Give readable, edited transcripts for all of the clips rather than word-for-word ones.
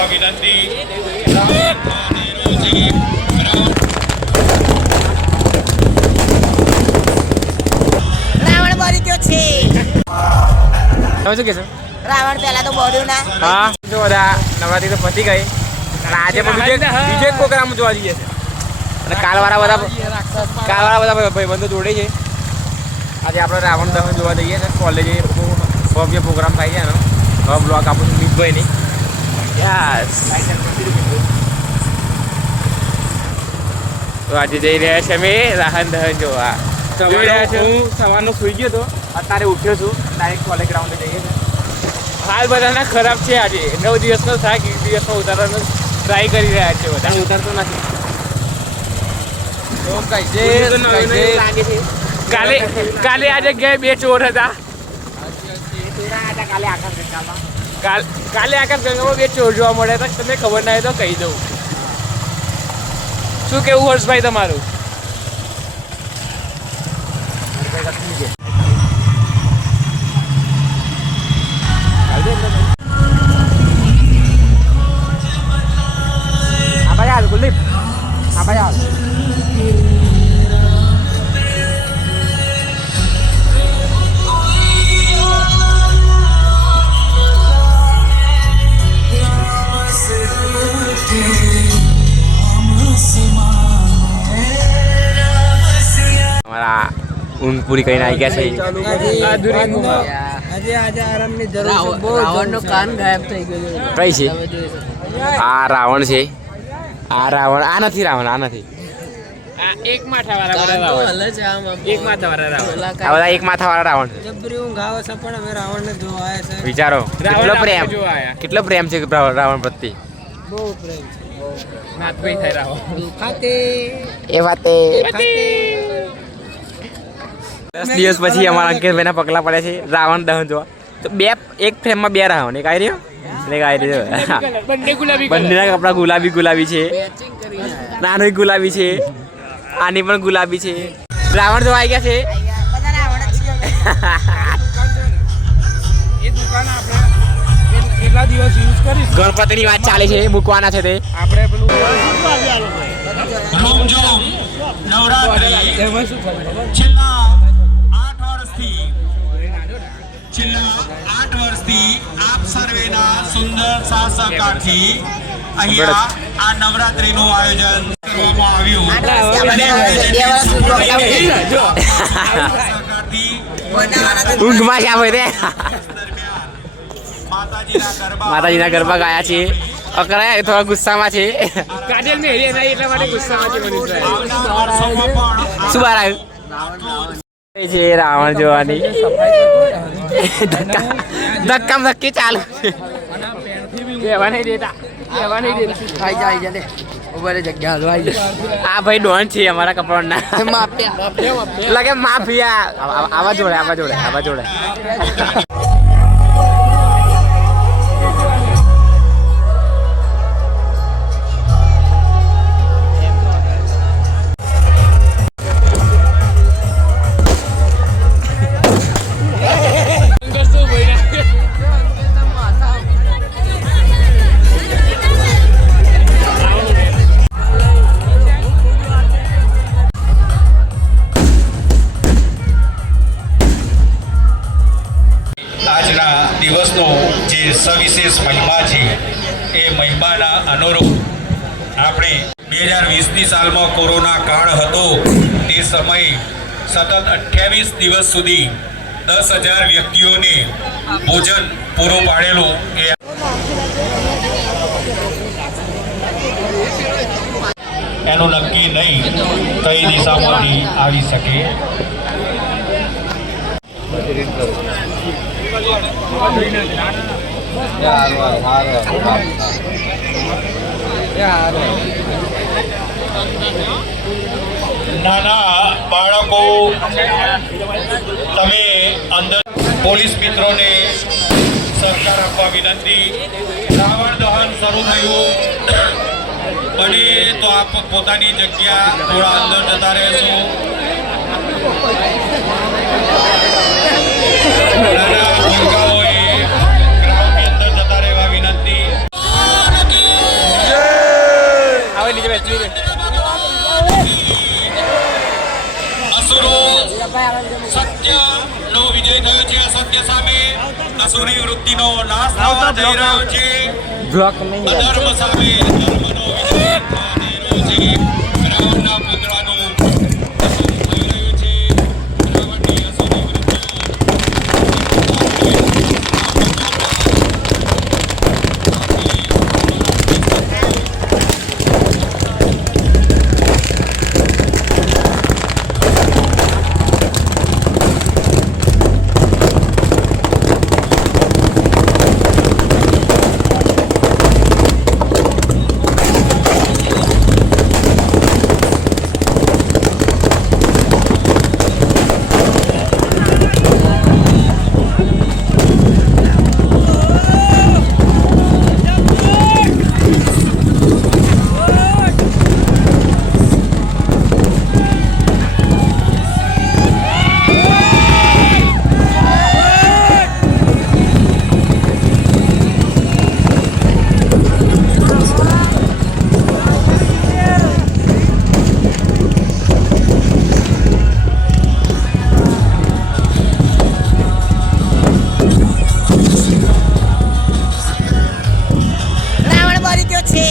આપવા વિનંતી. રાવણ મરી ગયો છે. તમે શું કહેશો? રાવણ પહેલા તો બોલ્યો ના. હા જો બધા નવરાત્રી તો પતી ગઈ અને આજે પણ બીજો એક પ્રોગ્રામ જોવા જઈએ છે અને કાલવાળા બધા ભાઈબંધો જોડે છે. આજે આપણે રાવણ દહન જોવા જઈએ છીએ. કોલેજે ભવ્ય પ્રોગ્રામ થાય છે એનો. હવે બ્લોક આપું છું મિતભાઈ નહીં. તો આજે જઈ રહ્યા છે અમે રાવણ દહન જોવા. હું સવારનો સુઈ ગયો હતો, અત્યારે ઉઠ્યો છું. ડાયરેક્ટ કોલેજ ગ્રાઉન્ડે જઈએ છીએ. હાલ બધાના ખરાબ છે. આજે 9 દિવસનો થાક 1 દિવસમાં ઉતારવાનો ટ્રાય કરી રહ્યા છે. બધા ઉતારતો નથી. કાલે આ જગ્યાએ 2 ચોર હતા. કાલે આકાશગંગામાં 2 ચોર જોવા મળ્યા હતા. તમને ખબર ના હોય તો કહી દઉં. શું કેવું હર્ષભાઈ તમારું? कुलदीप हाँ भाई यार हमारा ઊંઘ પૂરી કરીને આવી ગયા છે. રાવણનો કાન ગાયબ થઈ ગયો. કઈ છે? આ રાવણ છે. આ રાવણ આ નથી. રાવણ આ નથી. આ એક માથાવાળા રાવણ. એક માથાવાળા રાવણ. આ બધા એક માથાવાળા રાવણ. જબરી ઊંઘ આવે છે પણ અમે રાવણને જોવા આવ્યા છે. વિચારો કેટલો પ્રેમ છે રાવણ પ્રત્યે. બહુ પ્રેમ છે. નાથભાઈ થાય રાવણ. ખાતે એ વાતે 10 દિવસ પછી અમારા અંકિતભાઈના પગલા પડે છે રાવણ દહન જોવા. તો એક ફ્રેમમાં 2 રાવણ. એક આવી રહ્યો બંનેના કપડા ગુલાબી છે. નાનો ગુલાબી છે. આની પણ ગુલાબી છે. રાવણ જોવા આવી ગયા છે. ગણપતિની વાત ચાલે છે. મૂકવાના છે તે આપણે છેલ્લા 8 વર્ષથી આપ સર્વેના સુંદર સાથ સહકારથી અહીંયા આ નવરાત્રીનું આયોજન કરવામાં આવ્યું. ઊંઘમાં છે માતાજીના ગરબા ગાયા છે. અકરાયા થોડા ગુસ્સામાં છે. કાજલ ને હેરી એના એટલા માટે ગુસ્સામાં છે. શું બહાર આવ્યું છે રાવણ જોવાની. ધક્કા ધક્કી ચાલુ. કહેવા નહીં દેતા. આ ભાઈ ડોન છે અમારા કપડાના. લાગે માફિયા. આવા જોડે. આજના દિવસનો જે સવિશેષ મહિમા છે એ મહિમાના અનુરૂપ આપણે 2020ની સાલમાં કોરોના કાળ હતો તે સમયે સતત 28 દિવસ સુધી 10,000 વ્યક્તિઓને ભોજન પૂરું પાડેલું. એનું નક્કી નહીં કઈ દિશામાંથી આવી શકે. નાના બાળકો તમે અંદર પોલીસ મિત્રોને સહકાર આપવા વિનંતી. રાવણ દહન શરૂ થયું. બને તો આપ પોતાની જગ્યા થોડા અંદર જતા રહેશો. નાના ભૂલકાઓએ ગ્રાઉન્ડની અંદર જતા રહેવા વિનંતી. સત્ય સામે અસુરી વૃત્તિનો નાશ થવા જઈ રહ્યો છે. બ્લોક નહીં અધર્મ સામે ધર્મનો વિજય થવા જઈ રહ્યો છે. રાવણના પુત્રનું અસુર થઈ રહ્યું છે. રાવણની અસુરી વૃત્તિઓ રાવણ મરી ગયો છે.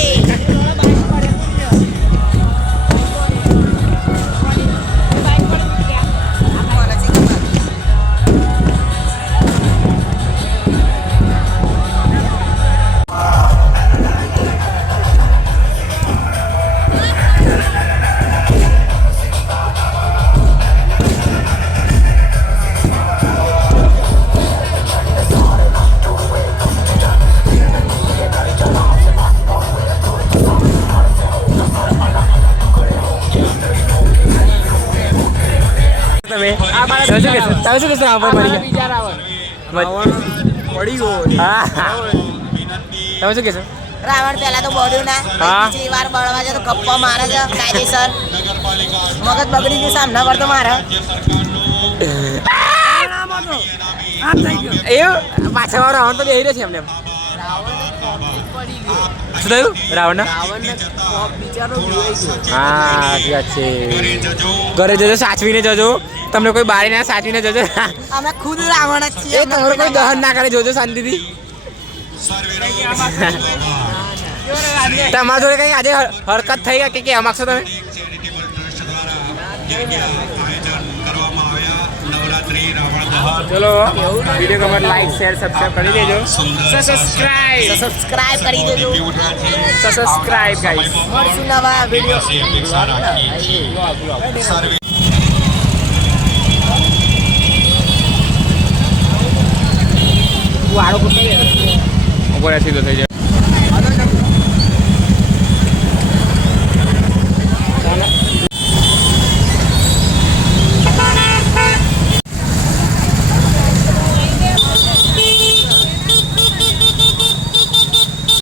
તમે શું કહેશો? તમે શું કહેશો? રાવણ મરી ગયા. પડી ગયો. હા તમે શું કહેશો? રાવણ પેલા તો બોલ્યું ના. હા. બીજી વાર બળવા છે તો ગપ્પા મારે છે કાયદેસર. મગજ બગડી ગયું સામના પર તો મારે. એવું પાછળ વાળો રાવણ તો બેહી રહ્યો છે એમને. શું થયું રાવણ? હા સાચી વાત છે. ઘરે જજો, સાચવીને જજો. તમને કોઈ બારી ના સાચવીને જજો. અમે ખુદ રાવણ જ છીએ. એ તમારું કોઈ દહન ના કરે, જોજો શાંતિથી. તમારા જોડે કઈ આજે હરકત થઈ કે કેવા માંગશો તમે? ચલો વિડીયો ગમે લાઈક શેર સબસ્ક્રાઇબ કરી દેજો. સબસ્ક્રાઇબ કરી દેજો. Subscribe guys. મળશું નવા વિડીયો. વાળો ઉપર સીધો થઈ જાય.